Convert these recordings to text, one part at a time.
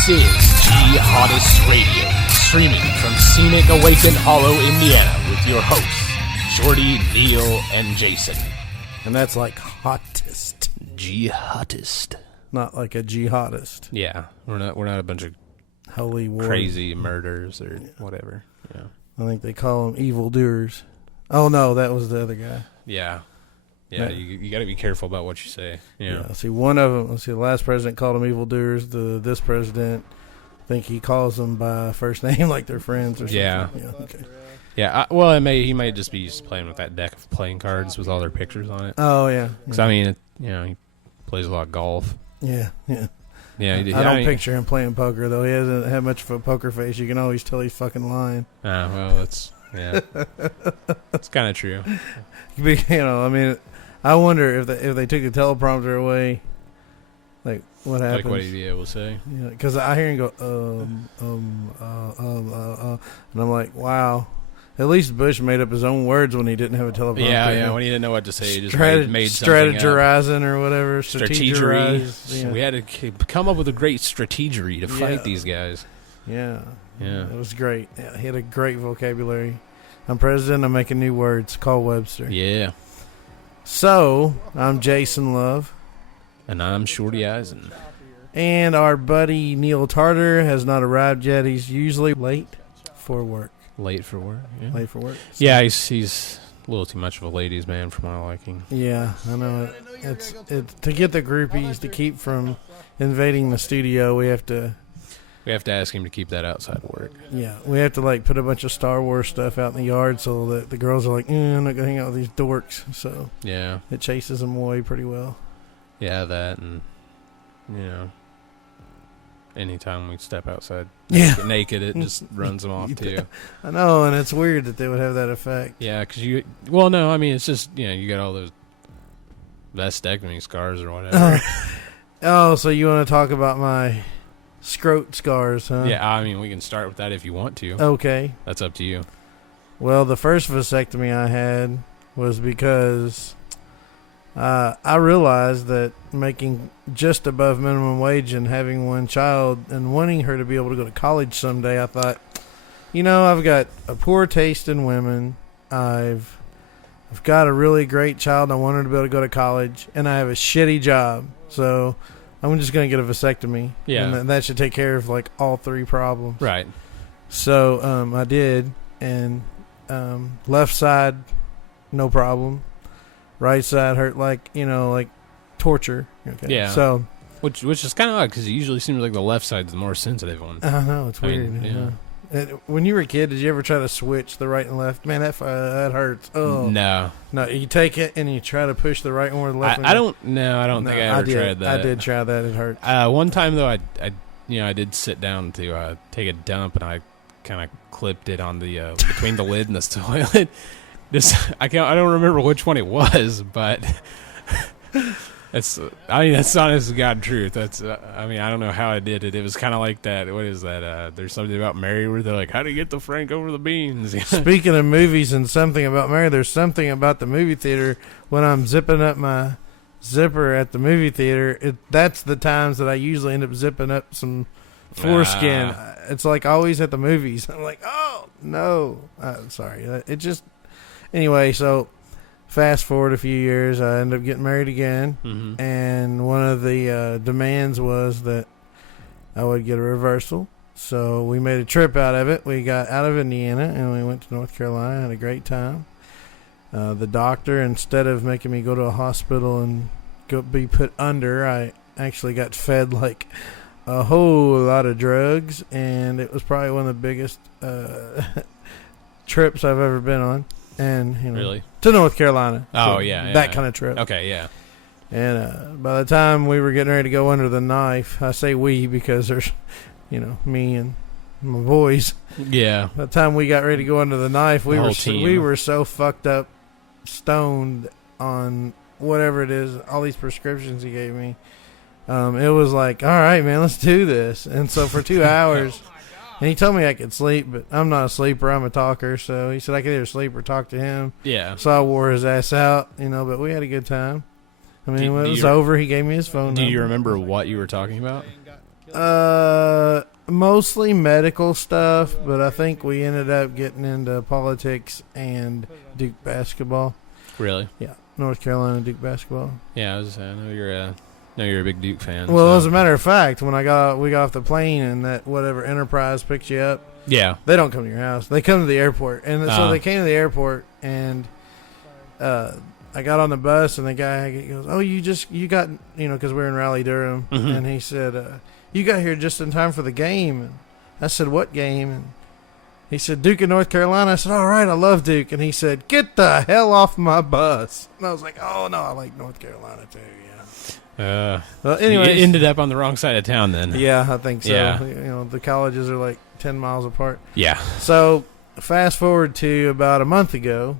This is G-Hottest Radio, streaming from scenic Awaken Hollow, Indiana, with your hosts, Shorty, Neil, and Jason. And that's like hottest. G-Hottest. Not like a jihadist. Yeah, we're not a bunch of holy war. Crazy murders or whatever. Yeah. I think they call them evildoers. Oh, no, that was the other guy. Yeah. Yeah, you got to be careful about what you say. Yeah. See, one of them, the last president called them evildoers. This president, I think he calls them by first name like they're friends or something. Yeah. Okay. Yeah, he may just be playing with that deck of playing cards with all their pictures on it. Oh, yeah. Because, I mean, he plays a lot of golf. Yeah. Yeah, I don't picture him playing poker, though. He hasn't had much of a poker face. You can always tell he's fucking lying. Well, that's kind of true. I mean, I wonder if they took the teleprompter away, like what happens? Like what he'd be able to say. Yeah, because I hear him go and I'm like, wow. At least Bush made up his own words when he didn't have a teleprompter. Yeah. When he didn't know what to say, he just made something strategizing or whatever. Strategery. Yeah. We had to come up with a great strategery to fight these guys. Yeah. Yeah. It was great. Yeah, he had a great vocabulary. I'm president. I'm making new words. Call Webster. Yeah. So, I'm Jason Love. And I'm Shorty Eisen. And our buddy Neil Tarter has not arrived yet. He's usually late for work. Late for work? Yeah. Late for work. So. Yeah, he's a little too much of a ladies' man for my liking. Yeah, I know. It's to get the groupies to keep from invading the studio, we have to ask him to keep that outside work. Yeah, we have to put a bunch of Star Wars stuff out in the yard so that the girls are like, I'm not going to hang out with these dorks. So yeah, it chases them away pretty well. Yeah, that and, anytime we step outside naked, it just runs them off too. I know, and it's weird that they would have that effect. Yeah, because it's just, you got all those vasectomy scars or whatever. So you want to talk about my scrot scars, huh? Yeah, I mean, we can start with that if you want to. Okay. That's up to you. Well, the first vasectomy I had was because I realized that making just above minimum wage and having one child and wanting her to be able to go to college someday, I thought, I've got a poor taste in women. I've got a really great child. I want her to be able to go to college, and I have a shitty job. So I'm just going to get a vasectomy. Yeah. And that should take care of all three problems. Right. So I did, and left side, no problem. Right side hurt like torture. Okay. Yeah. So, which is kind of odd because it usually seems like the left side's the more sensitive one. I know, it's weird. Yeah. When you were a kid, did you ever try to switch the right and left? Man, that hurts. Oh no. You take it and you try to push the right one or the left one. I don't think I ever tried that. I did try that. It hurts. One time though, I did sit down to take a dump and I kind of clipped it on the between the lid and the toilet. I don't remember which one it was, but that's honest to God truth. That's I don't know how I did it. It was kind of like that. What is that? There's something about Mary where they're like, how do you get the Frank over the beans? Speaking of movies and something about Mary, there's something about the movie theater when I'm zipping up my zipper at the movie theater. That's the times that I usually end up zipping up some foreskin. It's like always at the movies. I'm like, oh no, sorry. It just. Anyway, so fast forward a few years, I ended up getting married again, and one of the demands was that I would get a reversal. So we made a trip out of it. We got out of Indiana, and we went to North Carolina, had a great time. The doctor, instead of making me go to a hospital and be put under, I actually got fed a whole lot of drugs, and it was probably one of the biggest trips I've ever been on. And really? To North Carolina. Oh, so yeah. That kind of trip. Okay, yeah. And by the time we were getting ready to go under the knife, I say we because there's, me and my boys. Yeah. By the time we got ready to go under the knife, we were so fucked up, stoned on whatever it is, all these prescriptions he gave me. It was like, all right, man, let's do this. And so for 2 hours. And he told me I could sleep, but I'm not a sleeper. I'm a talker. So he said I could either sleep or talk to him. Yeah. So I wore his ass out, but we had a good time. I mean, when it was over, he gave me his phone number. Do you remember what you were talking about? Mostly medical stuff, but I think we ended up getting into politics and Duke basketball. Really? Yeah, North Carolina Duke basketball. Yeah, I know you're a big Duke fan. Well, so. as a matter of fact, when we got off the plane and that whatever Enterprise picks you up, yeah, they don't come to your house. They come to the airport, and so they came to the airport, and I got on the bus, and the guy goes, "Oh, you got because we're in Raleigh, Durham," and he said, "You got here just in time for the game." And I said, "What game?" And he said, "Duke in North Carolina." I said, "All right, I love Duke." And he said, "Get the hell off my bus." And I was like, "Oh no, I like North Carolina too." Yeah. Well, anyway, you ended up on the wrong side of town then. Yeah, I think so. Yeah. The colleges are like 10 miles apart. Yeah. So fast forward to about a month ago,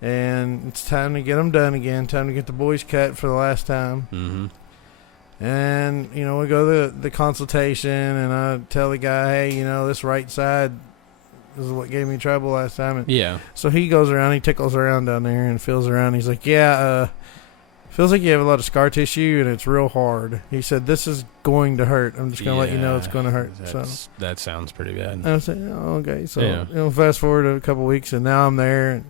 and it's time to get them done again. Time to get the boys cut for the last time. Mm-hmm. And we go to the consultation, and I tell the guy, "Hey, this right side is what gave me trouble last time." And yeah. So he goes around, he tickles around down there and feels around. He's like, "Yeah, feels like you have a lot of scar tissue, and it's real hard." He said, "This is going to hurt. I'm just going to let you know it's going to hurt." That sounds pretty bad. And I said, "Oh, okay." So fast forward a couple weeks, and now I'm there. And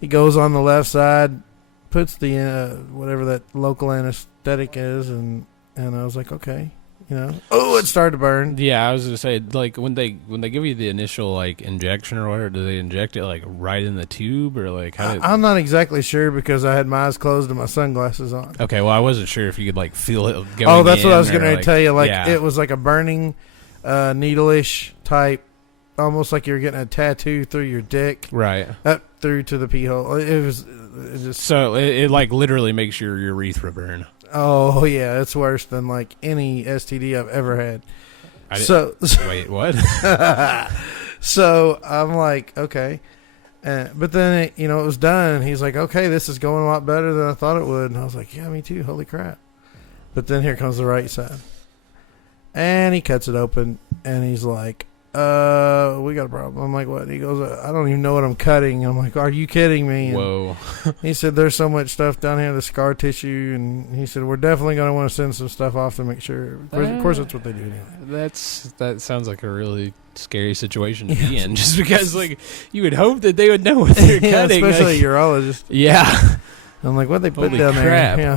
he goes on the left side, puts the whatever that local anesthetic is, and I was like, "Okay." It started to burn. Yeah, I was gonna say, like when they give you the initial like injection or whatever, do they inject it like right in the tube or like how? I'm not exactly sure because I had my eyes closed and my sunglasses on. Okay, well I wasn't sure if you could like feel it going. Oh, that's what I was gonna tell you. Like yeah. It was like a burning, needle-ish type, almost like you were getting a tattoo through your dick, right up through to the pee hole. It just so it like literally makes your urethra burn. Oh yeah, it's worse than like any STD I've ever had. Wait, what? So I'm like, okay, but then it was done. And he's like, okay, this is going a lot better than I thought it would. And I was like, yeah, me too. Holy crap! But then here comes the right side, and he cuts it open, and he's like, we got a problem. I'm like, what? He goes, I don't even know what I'm cutting. I'm like, are you kidding me? And whoa. he said, there's so much stuff down here, the scar tissue, and he said, we're definitely going to want to send some stuff off to make sure. Of course, that's what they do anyway. That sounds like a really scary situation to be in, just because like you would hope that they would know what they're cutting, especially a urologist. Yeah. I'm like, what they put Holy down crap. there?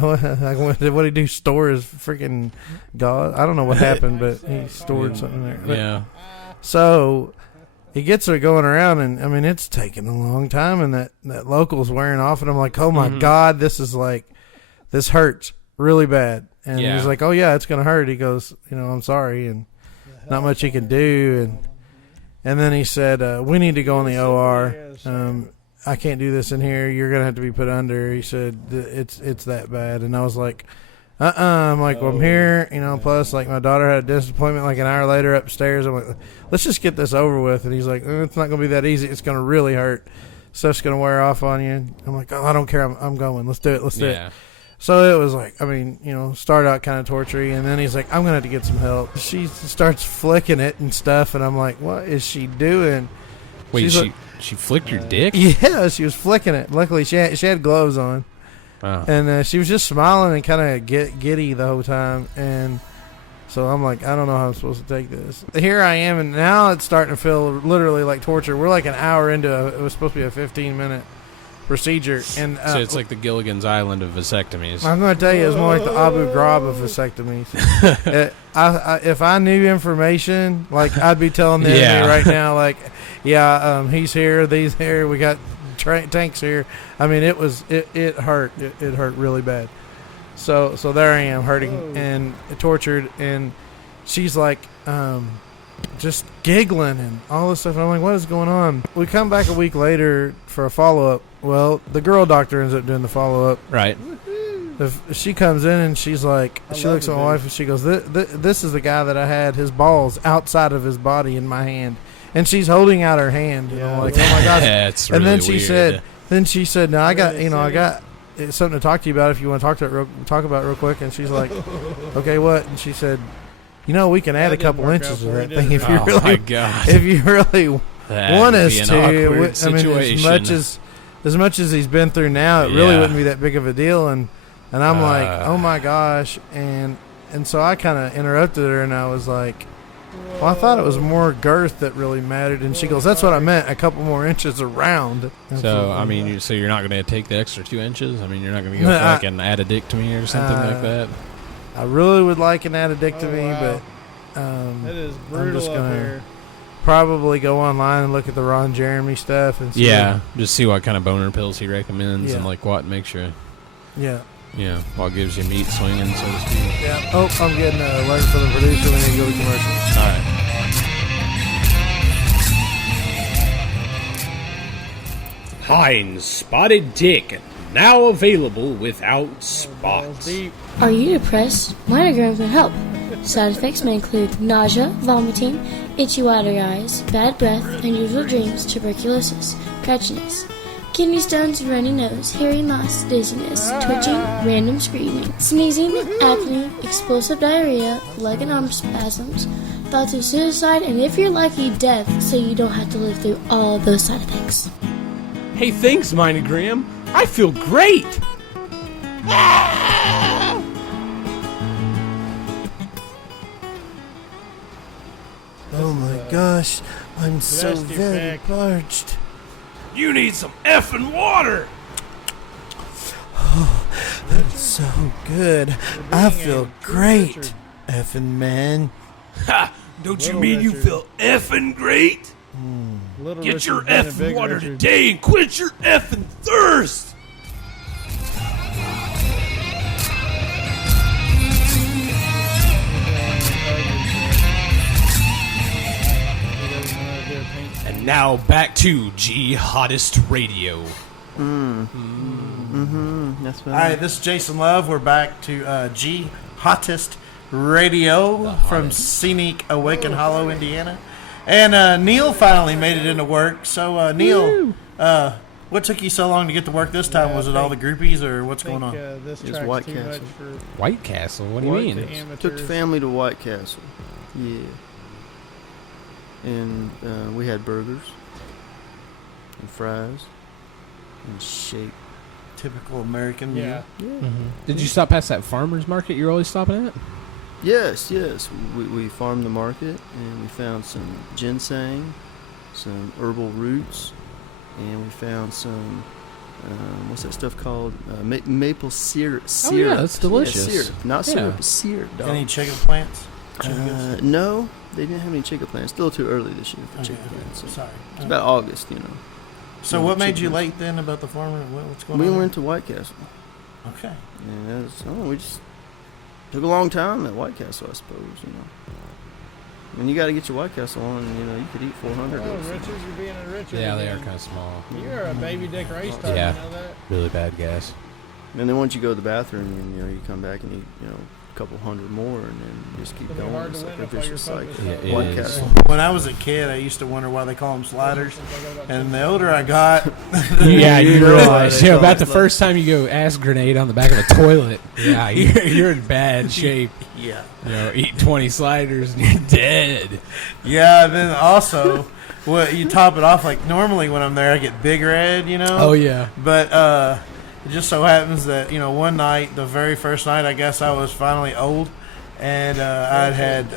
What did he do? Store his freaking gauze? I don't know what happened, but he stored something there. But, yeah. So he gets her going around, and I mean, it's taking a long time, and that local's wearing off, and I'm like, oh my God, this hurts really bad. And he's like, oh yeah, it's going to hurt. He goes, I'm sorry, and not much he can do. And then he said, we need to go in the OR. I can't do this in here. You're going to have to be put under. He said, it's that bad. And I was like, I'm like, well, I'm here, plus like my daughter had a dentist appointment like an hour later upstairs. I'm like, let's just get this over with. And he's like, it's not going to be that easy. It's going to really hurt. Stuff's going to wear off on you. I'm like, oh, I don't care. I'm going. Let's do it. Let's do it. So it was like, I mean, started out kind of torturing, and then he's like, I'm going to have to get some help. She starts flicking it and stuff, and I'm like, what is she doing? Wait, she flicked your dick? Yeah, she was flicking it. Luckily, she had gloves on. Wow. And she was just smiling and kind of giddy the whole time. And so I'm like, I don't know how I'm supposed to take this. Here I am, and now it's starting to feel literally like torture. We're like an hour into it was supposed to be a 15-minute procedure. And so it's like the Gilligan's Island of vasectomies. I'm going to tell you, it's more like the Abu Ghraib of vasectomies. If I knew information, like I'd be telling the enemy right now, like, he's here, these here, we got tanks here. I mean, it hurt. It hurt really bad. So there I am, hurting and tortured, and she's like, just giggling and all this stuff. And I'm like, what is going on? We come back a week later for a follow-up. Well, the girl doctor ends up doing the follow-up. Right. She comes in and she's like, she looks at my wife and she goes, this is the guy that I had his balls outside of his body in my hand. And she's holding out her hand. And I'm like, oh my gosh. It's really and then weird. she said, no, I got something to talk to you about if you want to talk about it real quick. And she's like, okay, what? And she said, we can add a couple inches of that thing if you really, my God. if you really want us to. I mean, as much as he's been through now, it really wouldn't be that big of a deal. And I'm like, oh my gosh. And And so I kind of interrupted her, and I was like, well, I thought it was more girth that really mattered. And she goes, that's what I meant, a couple more inches around. So, I mean, so you're not going to take the extra 2 inches? I mean, you're not going to go for like an addictomy or something like that? I really would like an addictomy, but that is brutal I'm just up gonna here. probably go online and look at the Ron Jeremy stuff. And see just see what kind of boner pills he recommends and like what makes you, what gives you meat swinging, so to speak. Yeah. Oh, I'm getting an alert from the producer. We need to go to commercial. All right. Heinz Spotted Dick, now available without spots. Are you depressed? Minogram can help. Side effects may include nausea, vomiting, itchy watery eyes, bad breath, unusual dreams, tuberculosis, scratchiness, kidney stones, runny nose, hearing loss, dizziness, twitching, random screaming, sneezing, acne, explosive diarrhea, leg and arm spasms, thoughts of suicide, and if you're lucky, death, so you don't have to live through all of those side effects. Hey, thanks, Minogram. I feel great. Oh my gosh, I'm so Rest your very back. parched. You need some effing water. That's so good. I feel great, effing man. Ha! Don't you Little mean you Richard. feel effing great? Little Get Richard your being a effing big water Richard. today and quench your effing thirst. And now back to G Hottest Radio. That's what All right, this is Jason Love. We're back to G Hottest Radio from scenic Awaken Hollow, Indiana. And Neil finally made it into work. So, Neil, what took you so long to get to work this time? Yeah, Was it I all the groupies or what's going on? This It's track's White too Castle. much for White Castle? What do you White mean? the amateurs. Took the family to White Castle. Yeah. And we had burgers and fries and shake. Typical American meal. Yeah. Did you stop past that farmer's market you're always stopping at? Yes. We farmed the market and we found some ginseng, some herbal roots, and we found some what's that stuff called? Maple syrup. Oh, yeah, that's delicious. Yeah, syrup, not Yeah. syrup, but syrup. Dog. Any chicken plants? No, they didn't have any chicken plants. Still too early this year for Okay, chicken plants. So sorry. it's about August, you know. So what made you late then about the farmer? What's going We on? went to White Castle. Okay. And we just took a long time at White Castle, I suppose, you know. And you got to get your White Castle on, you know, you could eat 400 Oh, of them. Richard, you're being a Richard. Yeah, they are again. kind of small. You're a baby dick race car, Yeah. you know that? Really bad gas. And then once you go to the bathroom, and, you know, you come back and eat, you know, a couple hundred more, and then just keep It'll be going. hard It's to like win a if all your vicious cycle. focus Yeah, is it White is. Castle. When I was a kid, I used to wonder why they call them sliders. And the older I got, Yeah, you realize. they Yeah, call about it the like- first time you go ass grenade on the back of a toilet. Yeah, you're in bad shape. yeah. You know, eat 20 sliders and you're dead. Yeah, and then also, what you top it off, like normally when I'm there, I get Big Red, you know? Oh, yeah. But it just so happens that, you know, one night, the very first night, I guess I was finally old. And I'd had,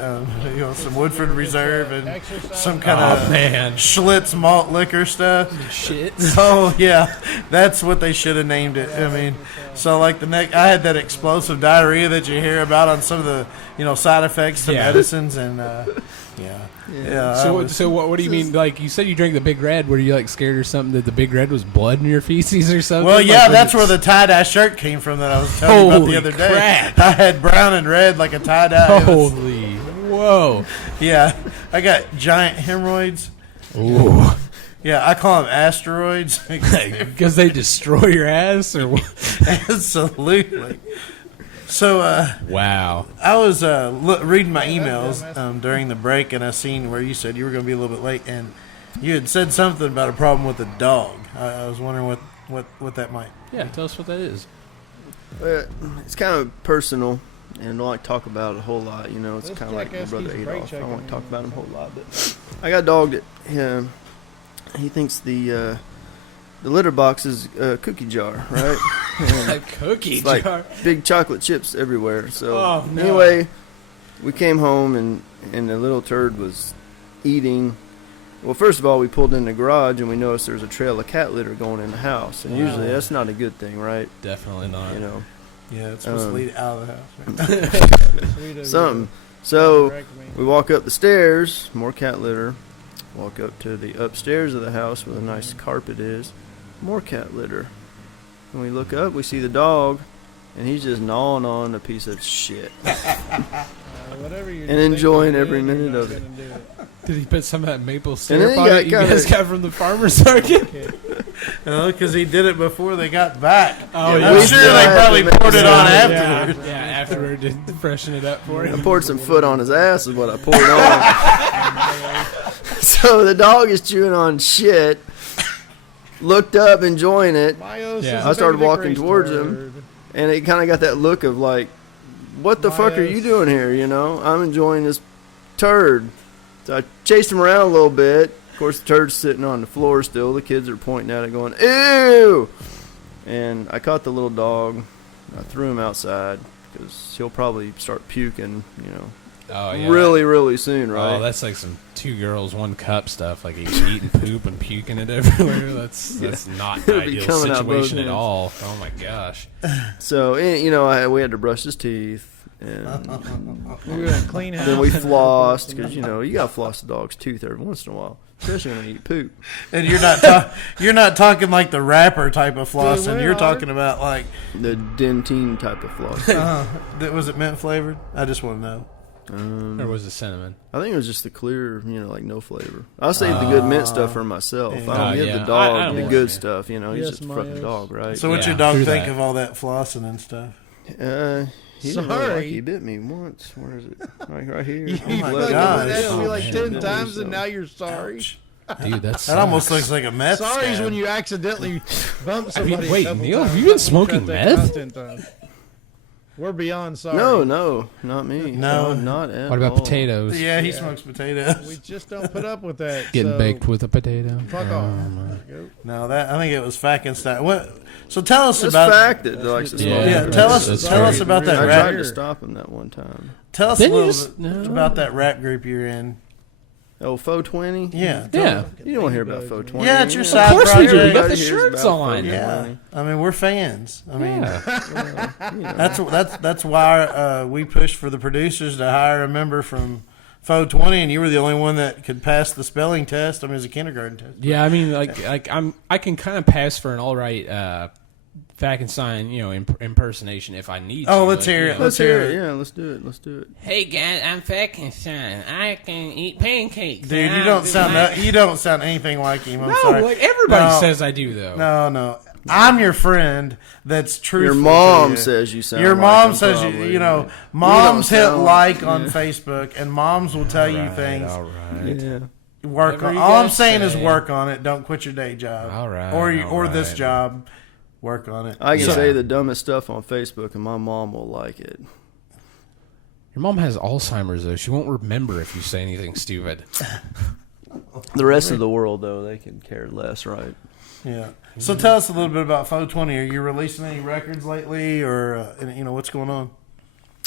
you know, some Woodford Reserve and some kind Oh, of man. Schlitz malt liquor stuff. Shit. Oh, yeah. That's what they should have named it. I mean, so like I had that explosive diarrhea that you hear about on some of the, you know, side effects to Yeah. medicines. And, yeah. So what do you mean? Like, you said you drank the Big Red. Were you, like, scared or something that the Big Red was blood in your feces or something? Well, Like, yeah, was that's it- where the tie-dye shirt came from that I was telling you about the Holy other day. crap. I had brown and red like a tie-dye. It was- Holy. Whoa. Yeah. I got giant hemorrhoids. Ooh. Yeah, I call them asteroids. Because they destroy your ass? Or what? Absolutely. So, Wow. I was reading my emails during the break, and I seen where you said you were going to be a little bit late, and you had said something about a problem with a dog. I was wondering what that might. Yeah, tell us what that is. It's kind of personal, and I don't like to talk about it a whole lot. You know, it's This kind of like my jackass brother keeps brake Adolf. I don't want checking to talk me. about him a whole lot, but I got a dog that he thinks the litter box is a cookie jar, right? A cookie It's like jar. big chocolate chips everywhere. So Oh, no. anyway, we came home and the little turd was eating. Well, first of all, we pulled in the garage and we noticed there's a trail of cat litter going in the house, and usually that's not a good thing, right? Definitely not. You know, Yeah, it's supposed to lead out of the house. Right? something. So we walk up the stairs, more cat litter. Walk up to the upstairs of the house where the nice carpet is, more cat litter. When we look up, we see the dog, and he's just gnawing on a piece of shit. Whatever you're And enjoying thinking every you're doing, minute you're of not it. gonna do Did he put some of that maple then syrup he on got it you kinda- guys got from the farmer's market? Because he did it before they got back. Oh, Yeah, I'm we sure still they have probably to make poured it on some- afterward. Yeah, afterward to freshen it up for I him. poured some foot on his ass is what I poured on. So the dog is chewing on shit. Looked up, enjoying it, Myos Yeah. is I a started baby walking race towards turd. him. and it kind of got that look of like, what the fuck are you doing here? You know, I'm enjoying this turd. So I chased him around a little bit. Of course, the turd's sitting on the floor still. The kids are pointing at it, going, "Ew!" And I caught the little dog. I threw him outside because he'll probably start puking. You know. Oh, yeah. Really soon, right? Oh, that's like some 2 girls, 1 cup stuff. Like he's eating poop and puking it everywhere. That's not It'll an be ideal coming out both situation at ends. all. Oh my gosh. So, you know, we had to brush his teeth, and We were in a clean house. then we and flossed because you know you got to floss the dog's tooth every once in a while, especially when they eat poop. And you're not talking like the rapper type of flossing. You're talking about like The dentine type of floss. was it mint flavored? I just want to know. Or was it cinnamon? I think it was just the clear, you know, like no flavor. I'll save the good mint stuff for myself. Yeah. I don't give yeah. the I dog don't the want good it. stuff. You know, he's Yes, just a fucking Myos. dog, right? So what's Yeah, your dog true think that. of all that flossing and stuff? He didn't really like Sorry. it. He bit me once. Where is it? Right here. You Oh my fucking gosh. went at me Oh, like man. 10 Yeah, times, so. and now you're sorry. Dude, that's That almost looks like a meth Sorry is stab. when you accidentally bump I mean, somebody. wait, a couple Neil, have times. you been I'm smoking trying to take it meth? out 10 times. We're beyond sorry. No, not me. No. not at What about all. potatoes? Yeah, he Yeah. smokes potatoes. We just don't put up with that. Getting so baked with a potato. Fuck Oh, off. my. Go. No, that I think it was Frankenstein. What? So tell us That's about fact that likes to smoke. Yeah, that's- tell us that's tell us true. about that I rap. tried to stop him that one time. Tell us a Didn't you little just- bit no. about that rap group you're in. Oh, 420? Yeah. Yeah. You don't want to hear about 420. Yeah, it's your You side know, Of course we do. We got the everybody hears shirts about on. Yeah. 420. I mean, we're fans. I mean, Yeah. You know. that's why we pushed for the producers to hire a member from 420, and you were the only one that could pass the spelling test. I mean, it was a kindergarten test. Yeah, I mean, like I can kind of pass for an all right Frankenstein, you know, impersonation if I need to. Oh, let's like, hear you it. know. Let's hear it. Yeah, let's do it. Let's do it. Hey guys, I'm Frankenstein. I can eat pancakes. Dude, you don't sound anything like him. I'm No, sorry. like everybody No. says I do though. No. I'm your friend. That's truthful. Your mom to you. says you sound Your like mom him, says probably. you know. Moms hit sound- like on yeah. Facebook, and moms will tell you things. All right. Yeah. Work Whatever on. you All I'm guys saying is say. work on it. Don't quit your day job. All right, Or this right. job. Work on it. I can So- say the dumbest stuff on Facebook, and my mom will like it. Your mom has Alzheimer's though. She won't remember if you say anything stupid. The rest of the world, though, they can care less, right? Yeah. So tell us a little bit about 420. Are you releasing any records lately, or you know what's going on?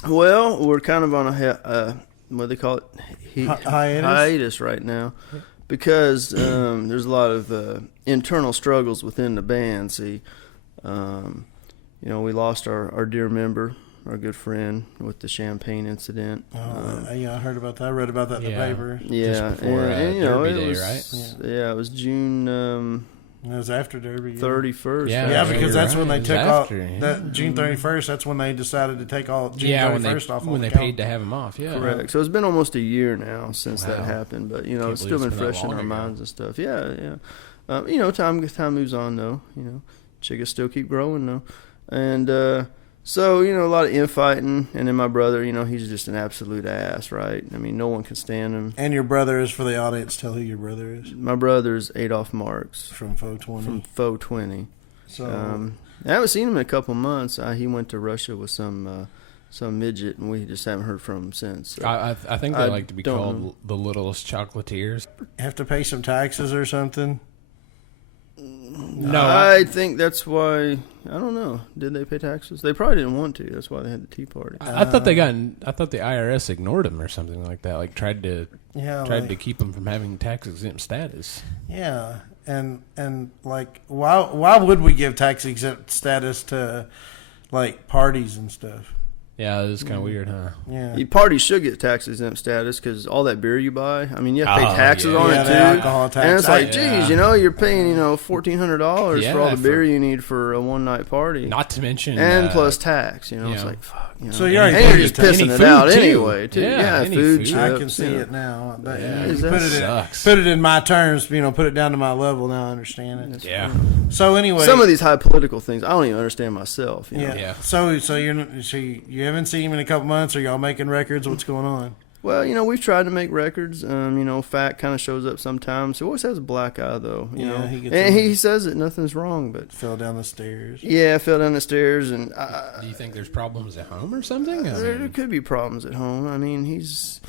Well, we're kind of on a what do they call it? Hiatus? Right now, because there's a lot of internal struggles within the band. See, you know, we lost our dear member, our good friend, with the champagne incident. Yeah, I heard about that. I read about that in Yeah. the paper. Yeah, before, and you know, Derby it Day, was right? yeah, it was June It was after Derby. Yeah. 31st. Yeah, Yeah, you're because that's when they right. It took was off after, yeah. that June 31st. That's when they decided to take all June Yeah, 31st off. when the they calendar. paid to have him off. Yeah, Correct. So it's been almost a year now since that Wow. happened, but you know, Can't it's still believe been it's been that fresh in long our ago. minds and stuff. Yeah. You know, time moves on though. You know, chickas still keep growing though, and so you know, a lot of infighting. And then my brother, you know, he's just an absolute ass, right? I mean, no one can stand him. And your brother is, for the audience, tell who your brother is. My brother's Adolph Marks From 420. from 420. So I haven't seen him in a couple months. He went to Russia with some midget, and we just haven't heard from him since. So. I think they I like to be don't called know. the littlest chocolatiers. have to pay some taxes or something. No, I think that's why. I don't know. Did they pay taxes? They probably didn't want to. That's why they had the Tea Party. I thought the IRS ignored him or something like that. Like tried to keep him from having tax exempt status. Yeah, and like why would we give tax exempt status to like parties and stuff? Yeah, it was kind of weird, huh? Yeah, Your party should get tax exempt status because all that beer you buy. I mean, you have to pay taxes yeah. on Yeah, it the too. alcohol tax. And it's like, Yeah. geez, you're paying $1,400 Yeah, for all the for- beer you need for a one night party, Not to mention and plus tax. It's yeah. like fuck. So you already and paid you're your just tax. pissing Any it food, out too. anyway. Too. Yeah, any food. food. I chips, can see it now. But, Yeah, you it sucks. put it in my terms. Put it down to my level. Now I understand it. Yeah. So anyway, Some of these high political things, I don't even understand myself. You know? yeah. Yeah. So you haven't seen him in a couple months. Are y'all making records? What's going on? Well, we've tried to make records. Fat kind of shows up sometimes. He always has a black eye, though. You Yeah, know, he gets and in- he says that nothing's wrong, but Fell down the stairs. yeah, I fell down the stairs, and Do you think there's problems at home or something? I there mean, could be problems at home. I mean, he's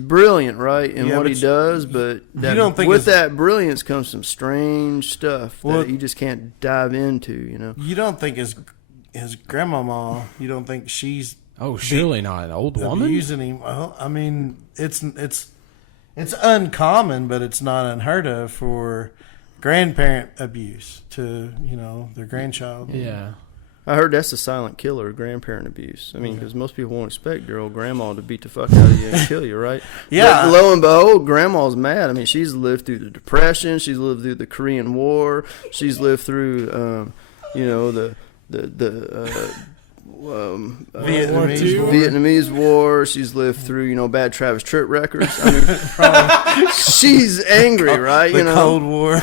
brilliant, right, in Yeah, what but he does, but don't think with it's- that brilliance comes some strange stuff Well- that you just can't dive into. You don't think his grandmama? You don't think she's surely not an old woman. abusing him? Well, I mean, it's uncommon, but it's not unheard of for grandparent abuse to their grandchild. Yeah. I heard that's a silent killer, grandparent abuse. I mean, because most people won't expect your old grandma to beat the fuck out of you and kill you, right? Yeah. But lo and behold, grandma's mad. I mean, she's lived through the Depression. She's lived through the Korean War. She's lived through, Vietnamese War. She's lived through, bad Travis Tritt records. I mean, she's angry, right? The Cold War,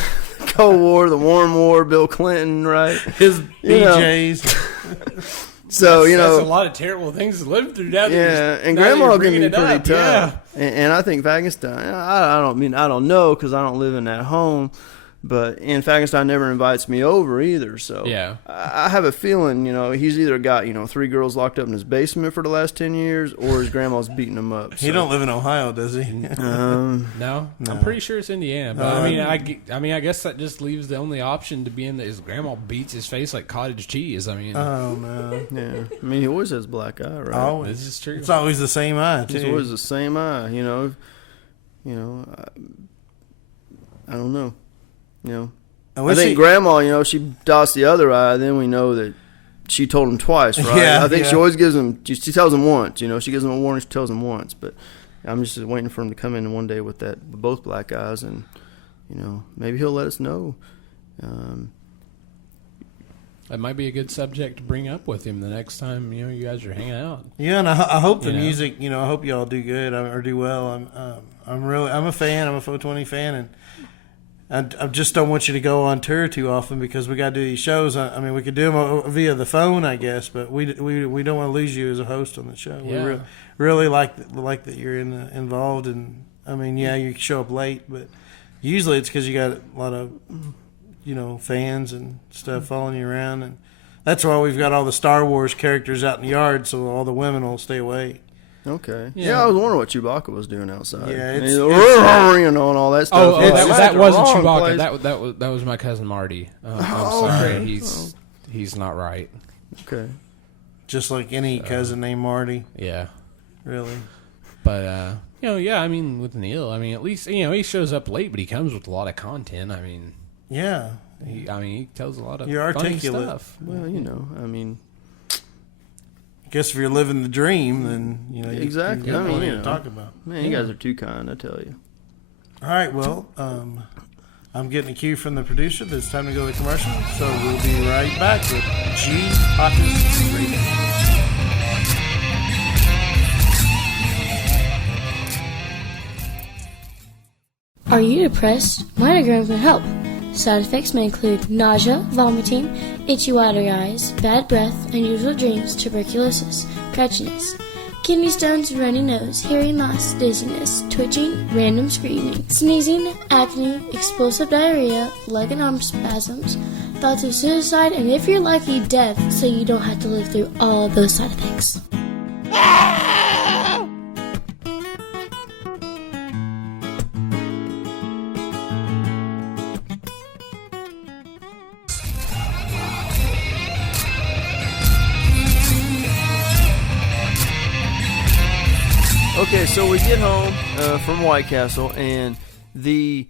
Cold War, the Warm War, Bill Clinton, right? his You know. BJs. So That's a lot of terrible things to live through. Now and Grandma can be pretty tough. And I think Frankenstein. I don't know because I don't live in that home. But Frankenstein never invites me over either. So Yeah. I have a feeling, he's either got 3 girls locked up in his basement for the last 10 years, or his grandma's beating him up. He don't live in Ohio, does he? No, I'm pretty sure it's Indiana. But I guess that just leaves the only option to be in that his grandma beats his face like cottage cheese. I mean, Oh no. Yeah, I mean he always has black eye, right? Always. this is true. It's always the same eye too. It's always the same eye. I don't know. I think Grandma, she dots the other eye. Then we know that she told him twice, right? Yeah, I think yeah. she always gives him. She tells him once. She gives him a warning. She tells him once. But I'm just waiting for him to come in one day with both black eyes, and maybe he'll let us know. That might be a good subject to bring up with him the next time you guys are hanging out. Yeah, and I hope the You know. music. I hope y'all do good or do well. I'm a fan. I'm a 420 fan, and I just don't want you to go on tour too often because we got to do these shows. I mean, we could do them via the phone, I guess, but we don't want to lose you as a host on the show. Yeah. We really like that you're involved, and I mean, yeah, you show up late, but usually it's because you got a lot of fans and stuff following you around, and that's why we've got all the Star Wars characters out in the yard, so all the women will stay away. Okay. Yeah. Yeah, I was wondering what Chewbacca was doing outside. Yeah, And it's- he's and all that stuff. Oh, that wasn't Wrong Chewbacca. place. That was my cousin Marty. I'm Oh, sorry, okay. he's not right. Okay. Just like any cousin named Marty, Yeah, really. but yeah. I mean, with Neil, I mean, at least he shows up late, but he comes with a lot of content. I mean, Yeah. he tells a lot of You're funny articulate. stuff. Well, I mean, I guess if you're living the dream, then you Exactly. You I got mean, plenty you to know. talk about. man, you guys are too kind, I tell you. All right, well, I'm getting a cue from the producer that it's time to go to commercial, so we'll be right back with G Hottest Radio. Are you depressed? Migraine can help. Side effects may include nausea, vomiting, itchy watery eyes, bad breath, unusual dreams, tuberculosis, scratchiness, kidney stones, runny nose, hearing loss, dizziness, twitching, random screaming, sneezing, acne, explosive diarrhea, leg and arm spasms, thoughts of suicide, and if you're lucky, death, so you don't have to live through all of those side effects. Okay, so we get home from White Castle, and the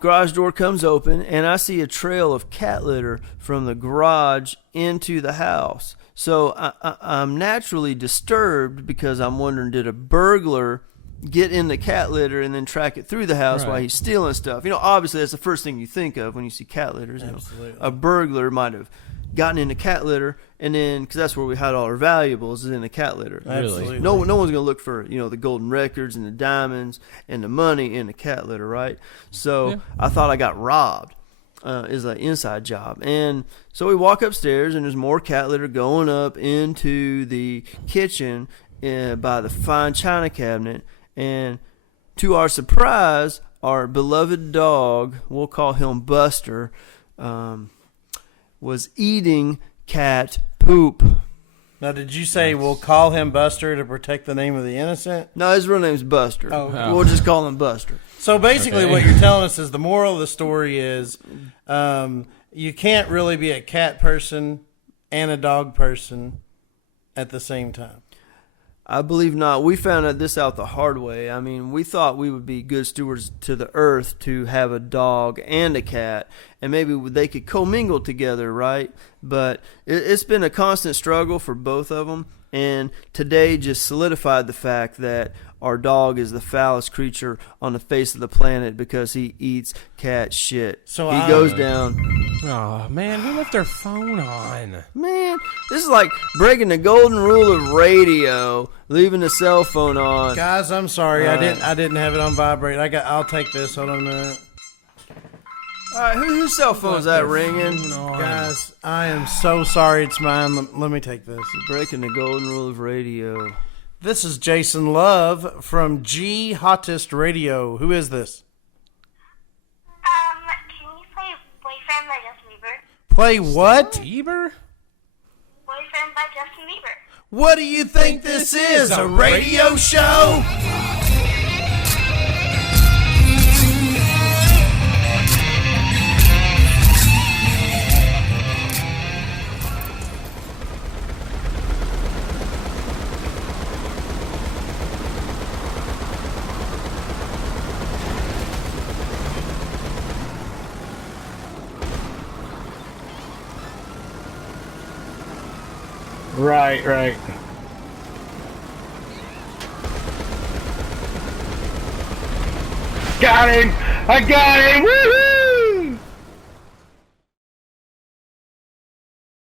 garage door comes open, and I see a trail of cat litter from the garage into the house. So I'm naturally disturbed because I'm wondering, did a burglar get in the cat litter and then track it through the house while he's stealing stuff? Obviously that's the first thing you think of when you see cat litters. Absolutely. A burglar might have gotten into cat litter, and then because that's where we had all our valuables, is in the cat litter. Absolutely. No one's gonna look for the golden records and the diamonds and the money in the cat litter, right? So I thought I got robbed. Is an inside job. And so we walk upstairs, and there's more cat litter going up into the kitchen by the fine china cabinet. And to our surprise, our beloved dog, we'll call him Buster, was eating cat poop. Now, did you say we'll call him Buster to protect the name of the innocent? No, his real name's Buster. Oh. We'll just call him Buster. So basically what you're telling us is the moral of the story is you can't really be a cat person and a dog person at the same time. I believe not. We found this out the hard way. I mean, we thought we would be good stewards to the earth to have a dog and a cat, and maybe they could commingle together, right? But it's been a constant struggle for both of them, and today just solidified the fact that our dog is the foulest creature on the face of the planet because he eats cat shit. So he goes down. Oh, man, who left their phone on? Man, this is like breaking the golden rule of radio, leaving the cell phone on. Guys, I'm sorry. I didn't have it on vibrate. I'll take this. Hold on a minute. All right, whose cell phone's that ringing? Guys, I am so sorry. It's mine. Let me take this. Breaking the golden rule of radio. This is Jason Love from G Hottest Radio. Who is this? Can you play Boyfriend by Justin Bieber? Play what? Bieber? Boyfriend by Justin Bieber. What do you think this is? A radio show? Right. Got him! I got him! Woohoo!